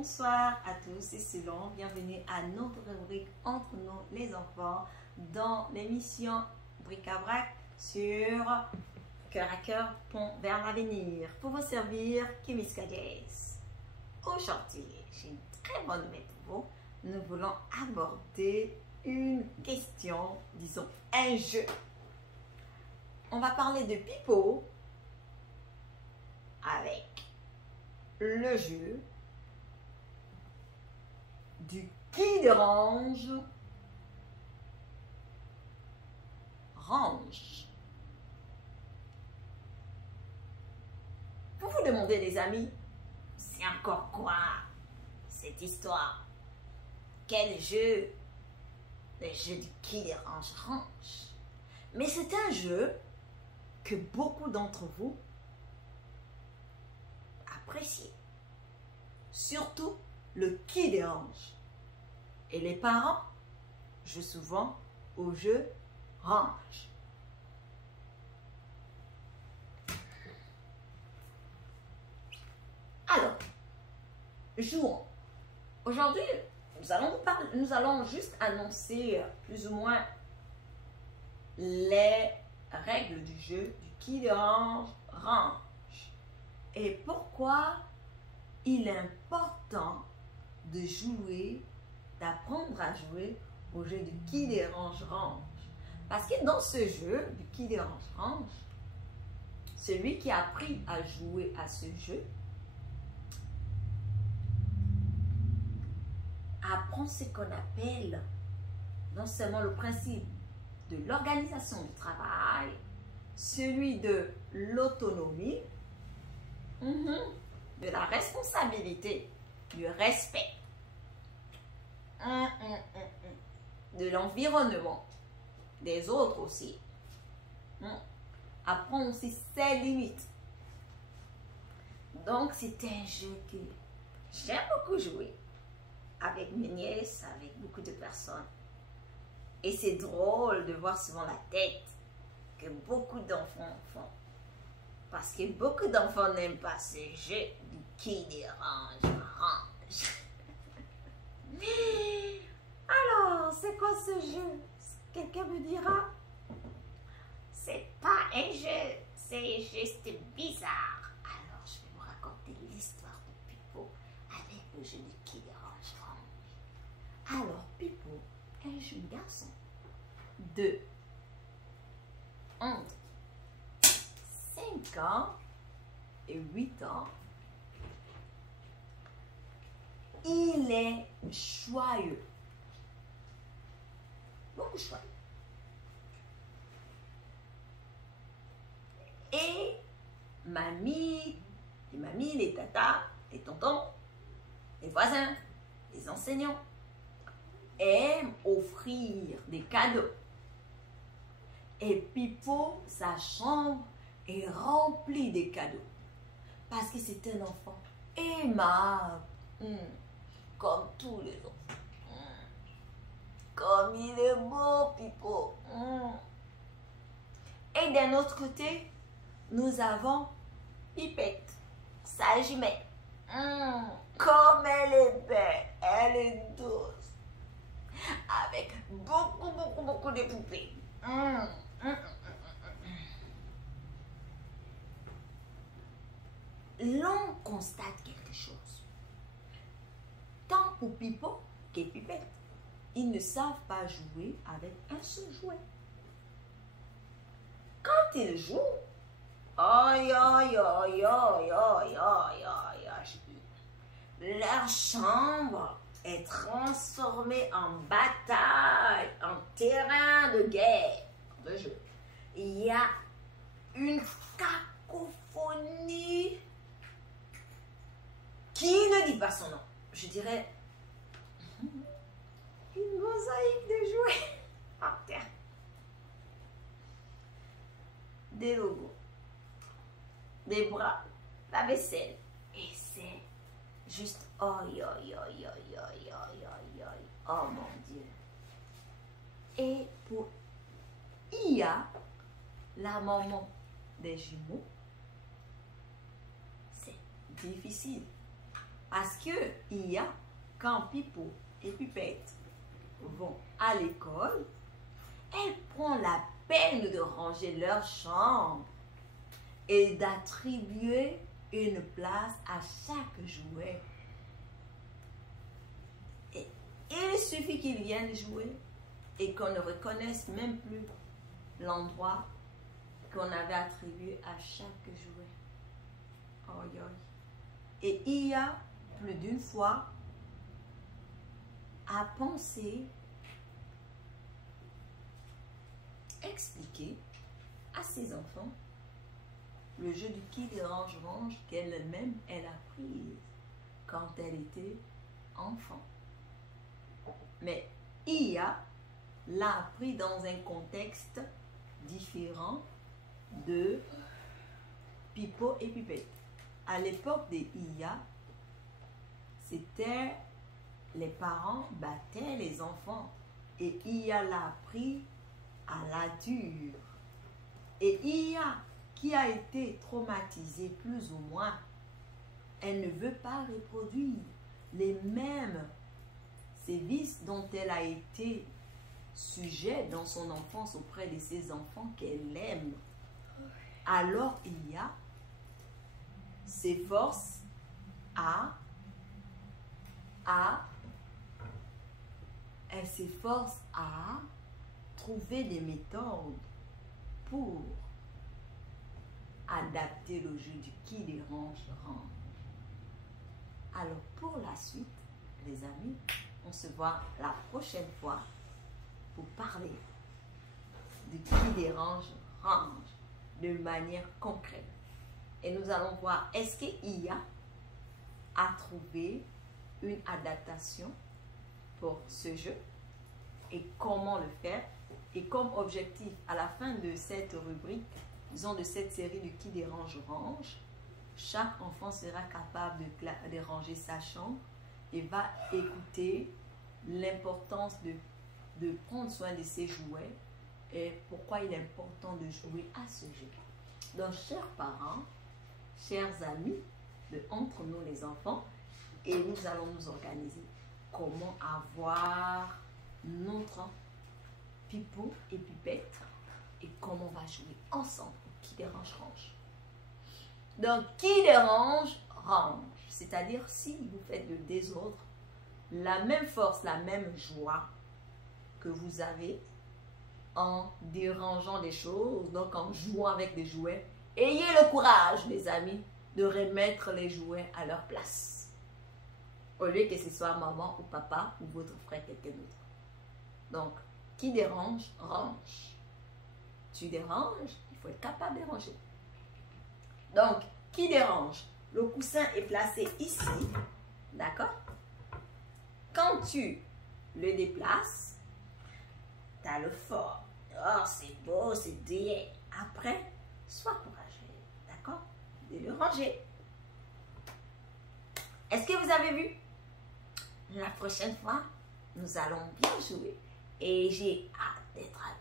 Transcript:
Bonsoir à tous, c'est Célon. Bienvenue à notre rubrique Entre nous les enfants dans l'émission Bric-à-Brac sur Cœur à Cœur, Pont vers l'avenir. Pour vous servir, Kimis Kadies. Aujourd'hui, j'ai une très bonne nouvelle pour vous. Nous voulons aborder une question, disons un jeu. On va parler de pipeau avec le jeu du qui dérange range. Vous vous demandez les amis, c'est encore quoi cette histoire? Quel jeu? Le jeu du qui dérange range. Mais c'est un jeu que beaucoup d'entre vous apprécient. Surtout le qui dérange. Et les parents jouent souvent au jeu range. Alors, jouons. Aujourd'hui, nous allons juste annoncer plus ou moins les règles du jeu du qui dérange range. Et pourquoi il est important de jouer, d'apprendre à jouer au jeu du qui dérange range. Parce que dans ce jeu du qui dérange range, celui qui a appris à jouer à ce jeu apprend ce qu'on appelle non seulement le principe de l'organisation du travail, celui de l'autonomie, de la responsabilité, du respect, de l'environnement, des autres aussi. Apprend aussi ses limites. Donc c'est un jeu que j'aime beaucoup jouer avec mes nièces, avec beaucoup de personnes. Et c'est drôle de voir souvent la tête que beaucoup d'enfants font. Parce que beaucoup d'enfants n'aiment pas ce jeu du qui dérange range. Alors, c'est quoi ce jeu? Quelqu'un me dira? C'est pas un jeu, c'est juste bizarre. Alors, je vais vous raconter l'histoire de Pipo avec le jeu du qui dérange range. Alors, Pipo est un jeune garçon de entre 5 ans et 8 ans. Il est joyeux. Beaucoup joyeux. Et mamie, les tatas, les tontons, les voisins, les enseignants aiment offrir des cadeaux. Et Pipo, sa chambre est remplie de cadeaux. Parce que c'est un enfant aimable. Comme tous les enfants. Comme il est beau, Pipo. Et d'un autre côté, nous avons Pipette, sa jumelle. Comme elle est belle, elle est douce. Avec beaucoup de poupées. L'on constate quelque chose. Tant pour Pipo que Pipette, ils ne savent pas jouer avec un seul jouet. Quand ils jouent, leur chambre est transformée en bataille, en terrain de guerre, de jeu. Il y a une cacophonie qui ne dit pas son nom. Je dirais une mosaïque de jouets par terre. Des logos, des bras, la vaisselle. Et c'est juste oh mon Dieu. Et pour Ia, la maman des jumeaux, c'est difficile. Parce que il y a, quand Pipo et Pipette vont à l'école, elle prend la peine de ranger leur chambre et d'attribuer une place à chaque jouet. Et il suffit qu'ils viennent jouer et qu'on ne reconnaisse même plus l'endroit qu'on avait attribué à chaque jouet. Oh, oh. Et il y a plus d'une fois à penser, expliquer à ses enfants le jeu du qui dérange range qu'elle-même elle a prise quand elle était enfant. Mais Iya l'a appris dans un contexte différent de Pipo et Pipette. À l'époque de Iya, c'était les parents battaient les enfants et Iya l'a appris à la dure. Et Iya, qui a été traumatisée plus ou moins, elle ne veut pas reproduire les mêmes sévices dont elle a été sujet dans son enfance auprès de ses enfants qu'elle aime. Alors Iya s'efforce elle s'efforce à trouver des méthodes pour adapter le jeu du qui dérange range. Alors pour la suite, les amis, on se voit la prochaine fois pour parler de qui dérange range de manière concrète. Et nous allons voir, est-ce que Iya a trouvé une adaptation pour ce jeu et comment le faire. Et comme objectif, à la fin de cette rubrique, disons de cette série de qui dérange range, chaque enfant sera capable de ranger sa chambre et va écouter l'importance de prendre soin de ses jouets et pourquoi il est important de jouer à ce jeu. Donc, chers parents, chers amis, entre nous les enfants, et nous allons nous organiser. Comment avoir notre Pipo et Pipette et comment on va jouer ensemble. Qui dérange, range. Donc, qui dérange, range. C'est-à-dire, si vous faites le désordre, la même force, la même joie que vous avez en dérangeant des choses, donc en jouant avec des jouets, ayez le courage, les amis, de remettre les jouets à leur place. Au lieu que ce soit maman ou papa ou votre frère, quelqu'un d'autre. Donc, qui dérange, range. Tu déranges, il faut être capable de ranger. Donc, qui dérange? Le coussin est placé ici, d'accord? Quand tu le déplaces, tu as le fort. Oh, c'est beau, c'est bien. Après, sois courageux, d'accord? De le ranger. Est-ce que vous avez vu? La prochaine fois, nous allons bien jouer. Et j'ai hâte d'être avec